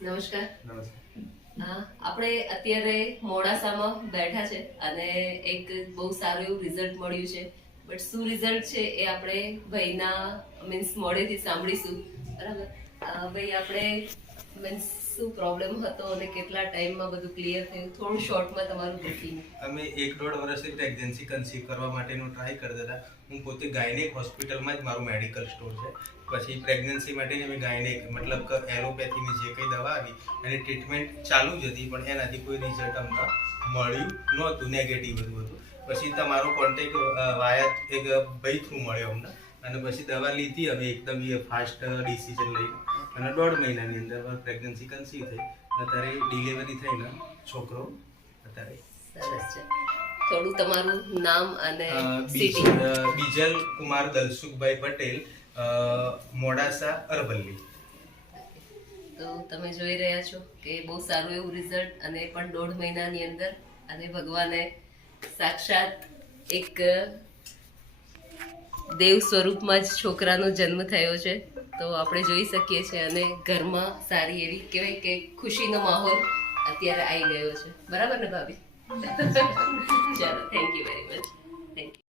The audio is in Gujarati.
નમસ્કાર. નમસ્કાર. આપણે અત્યારે મોડાસામાં બેઠા છે અને એક બહુ સારું એવું રિઝલ્ટ મળ્યું છે. બટ શું રિઝલ્ટ છે એ આપણે ભાઈના મીન્સ મોડેથી સાંભળીશું. બરાબર. ભાઈ, આપણે મીન્સ શું પ્રોબ્લેમ હતો અને કેટલા ટાઈમમાં બધું ક્લિયર થયું, થોડું શોર્ટમાં તમારું રૂટીન. અમે 1-1.5 વર્ષથી પ્રેગ્નન્સી કન્સીવ કરવા માટેનો ટ્રાય કરતા હતા. હું પોતે ગાયનેક હોસ્પિટલમાં જ મારું મેડિકલ સ્ટોર છે. પછી પ્રેગ્નન્સી માટેની અમે ગાયનેક મતલબ કે એલોપેથીની જે કંઈ દવા આવી એની ટ્રીટમેન્ટ ચાલુ જ હતી, પણ એનાથી કોઈ રિઝલ્ટ અમને મળ્યું નહોતું, નેગેટિવ બધું હતું. પછી તમારો કોન્ટેક્ટ વાયા એક ભાઈ થ્રુ મળ્યો અમને, અને પછી દવા લીધી અમે એકદમ ફાસ્ટ ડિસિઝન લઈને, અને 1.5 મહિનાની અંદર પ્રેગ્નન્સી કન્સીવ થઈ. અત્યારે ડિલિવરી થઈને છોકરો અત્યારે સરસ છે. થોડું તમારું નામ અને સિટી. બીજલ કુમાર દલસુખભાઈ પટેલ, મોડાસા અરવલ્લી. તો તમે જોઈ રહ્યા છો કે બહુ સારું એવું રિઝલ્ટ, અને પણ 1.5 મહિનાની અંદર, અને ભગવાને સાક્ષાત એક દેવ સ્વરૂપમાં જ છોકરાનો જન્મ થયો છે. તો આપણે જોઈ શકીએ છીએ, અને ઘરમાં સારી એવી કહેવાય કે ખુશીનો માહોલ અત્યારે આવી ગયો છે. બરાબર ને ભાભી? ચાલો, thank you very much. Thank you.